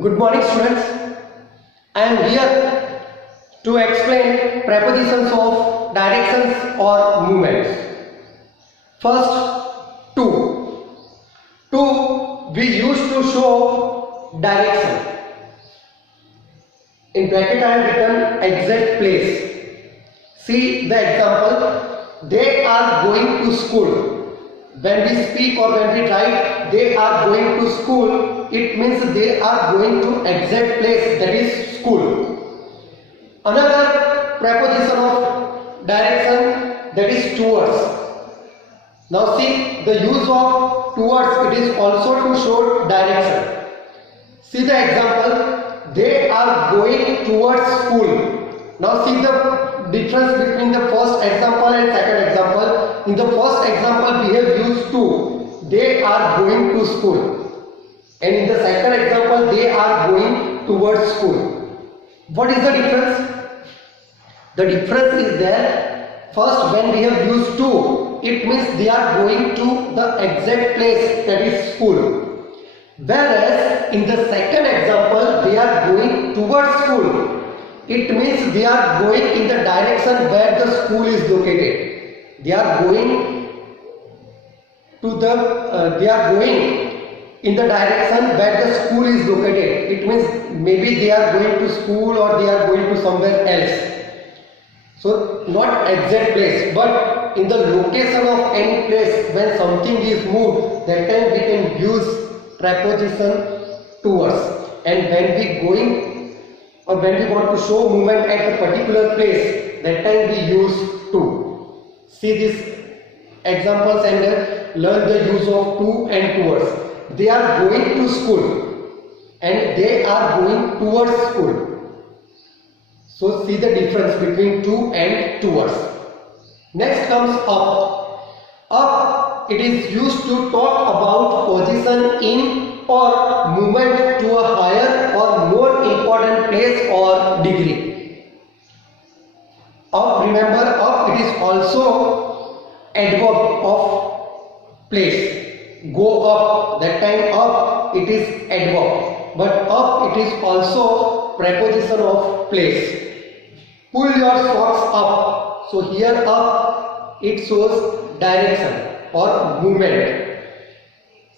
Good morning, students. I am here to explain prepositions of directions or movements. First, to. To we use to show direction. In bracket I have written exact place. See the example. They are going to school. When we speak or when we write, they are going to school, it means they are going to exact place, that is school. Another preposition of direction, that is towards. Now see the use of towards, it is also to show direction. See the example, they are going towards school. Now see the difference between the first example and second example. In the first example we have used to, they are going to school, and in the second example they are going towards school. What is the difference? The difference is that first when we have used to, it means they are going to the exact place, that is school. Whereas in the second example they are going towards school, it means they are going in the direction where the school is located. They are going to they are going in the direction where the school is located. It means maybe they are going to school or they are going to somewhere else. So not exact place, but in the location of any place when something is moved, that time we can use preposition towards. And when we going or when we want to show movement at a particular place, that time we use to. See these examples and learn the use of to and towards. They are going to school and they are going towards school. So see the difference between to and towards. Next comes up. Up, it is used to talk about position in or movement to a higher or more important place or degree. Up, remember, up it is also adverb of place. Go up, that time up it is adverb, but up it is also preposition of place. Pull your socks up. So here up it shows direction or movement.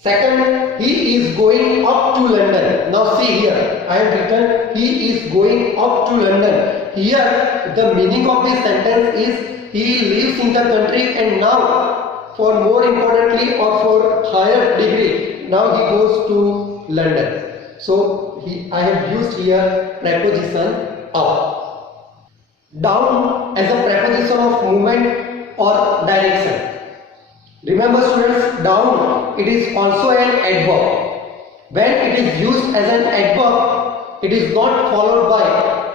Second, he is going up to London. Now see here, I have written he is going up to London. Here the meaning of this sentence is he lives in the country and now for more importantly or for higher degree, now he goes to London. So I have used here preposition up. Down as a preposition of movement or direction. Remember students, down it is also an adverb. When it is used as an adverb, it is not followed by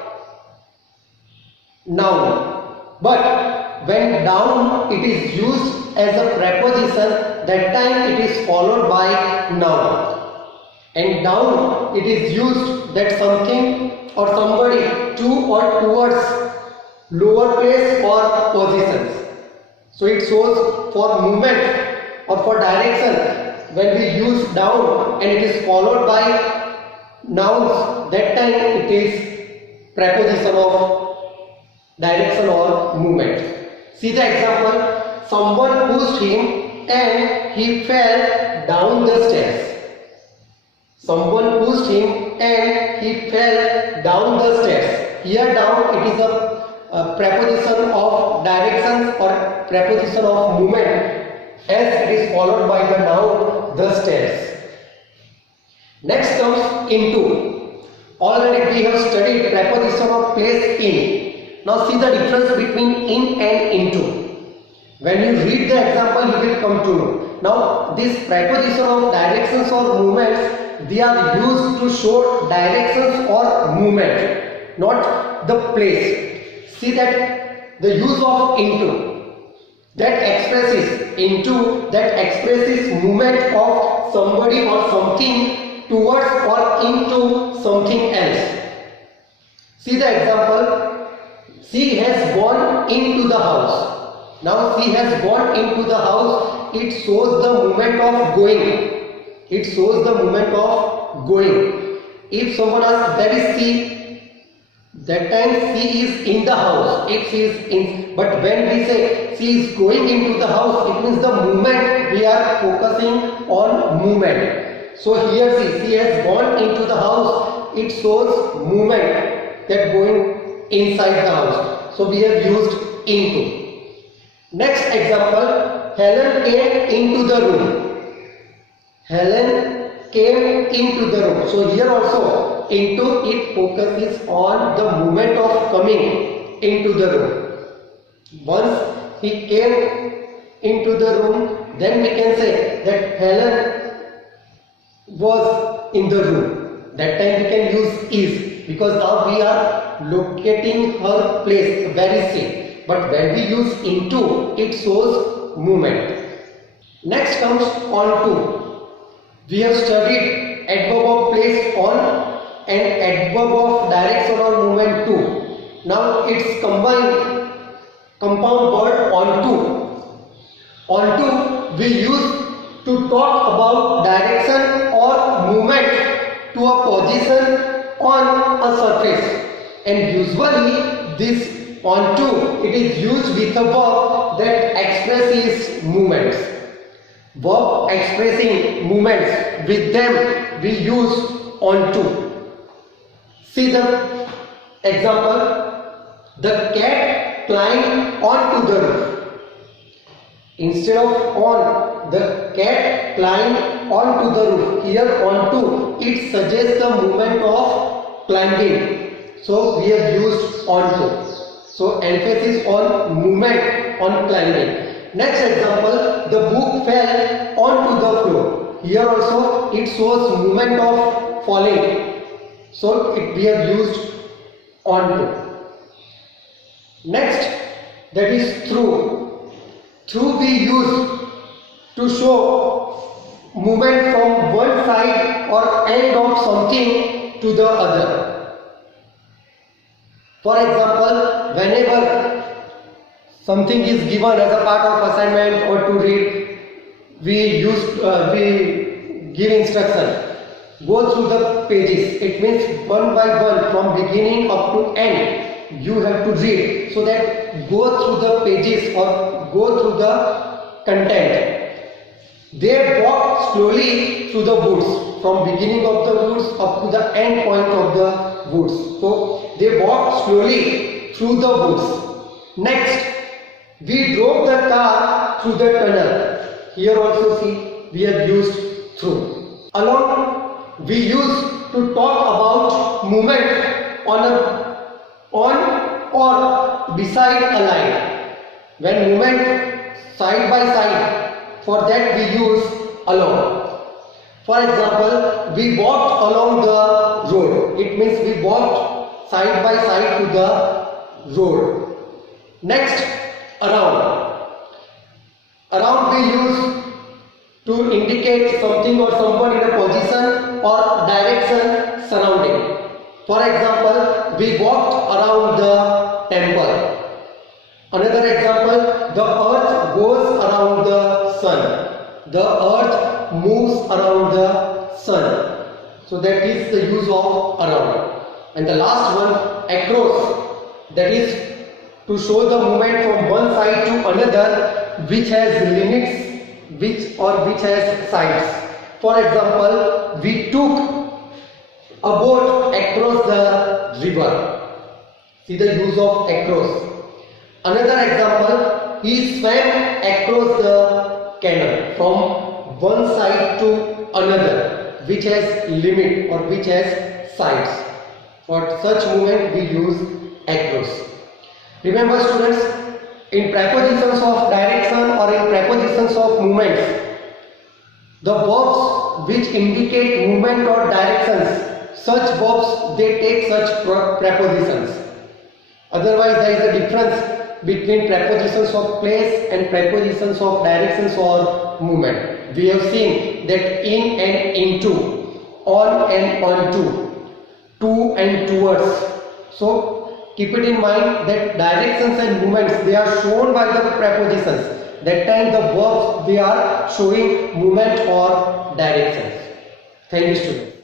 noun. But when down it is used as a preposition, that time it is followed by noun. And down it is used that something or somebody to or towards lower place or positions. So it shows for movement or for direction, when we use down and it is followed by nouns, that time it is preposition of direction or movement. See the example, someone pushed him and he fell down the stairs. Someone pushed him and he fell down the stairs. Here down it is a preposition of directions or preposition of movement, as it is followed by the noun the stairs. Next comes into. Already we have studied preposition of place in. Now see the difference between in and into. When you read the example you will come to know. Now this preposition of directions or movements, they are used to show directions or movement, not the place. See that the use of into, that expresses movement of somebody or something towards or into something else. See the example, she has gone into the house. Now she has gone into the house, it shows the movement of going. It shows the movement of going. if someone asks where is she, that time she is in the house. If she is in, but when we say she is going into the house, it means the movement. We are focusing on movement. So here she has gone into the house. It shows movement, that going inside the house. So we have used into. Next example, Helen came into the room. Helen came into the room. So here also into, it focuses on the movement of coming into the room. Once he came into the room, then we can say that Helen was in the room. That time we can use is, because now we are locating her place, where is she. But when we use into, it shows movement. Next comes on to. We have studied adverb of place on and adverb of direction or movement to. Now it's compound word on to. On to we use to talk about direction or movement to a position on a surface, and usually this onto, it is used with a verb that expresses movements. Verb expressing movements, with them we use onto. See the example, the cat climbed onto the roof. Instead of on, the cat climbed onto the roof. Here onto, it suggests the movement of climbing. So we have used onto. So emphasis on movement, on climbing. Next example, the book fell onto the floor. Here also it shows movement of falling. So we have used onto. Next, that is through. Through we use to show movement from one side or end of something to the other. For example, whenever something is given as a part of assignment or to read, we give instruction. Go through the pages. It means one by one, from beginning up to end, you have to read. So that go through the pages or go through the content. They walk slowly through the woods, from beginning of the woods up to the end point of the woods. So they walked slowly through the woods. Next, we drove the car through the tunnel. Here also see, we have used through. Along, we use to talk about movement on or beside a line. When movement side by side, for that we use along. For example, we walked along the road. It means we walked side by side to the road. Next, around. Around we use to indicate something or someone in a position or direction surrounding. For example, we walked around the temple. Another example, the earth goes around the sun. The earth moves around the sun. So that is the use of around. And the last one, across. That is to show the movement from one side to another, which has limits, which has sides. For example, we took a boat across the river. See the use of across. Another example, he swam across the canal from one side to another, which has limit or which has sides. For such movement we use across. Remember students, in prepositions of direction or in prepositions of movements, the verbs which indicate movement or directions, such verbs they take such prepositions. Otherwise there is a difference between prepositions of place and prepositions of directions or movement. We have seen that in and into, on and onto, to and towards. So keep it in mind that directions and movements, they are shown by the prepositions. That time the verbs, they are showing movement or directions. Thank you students.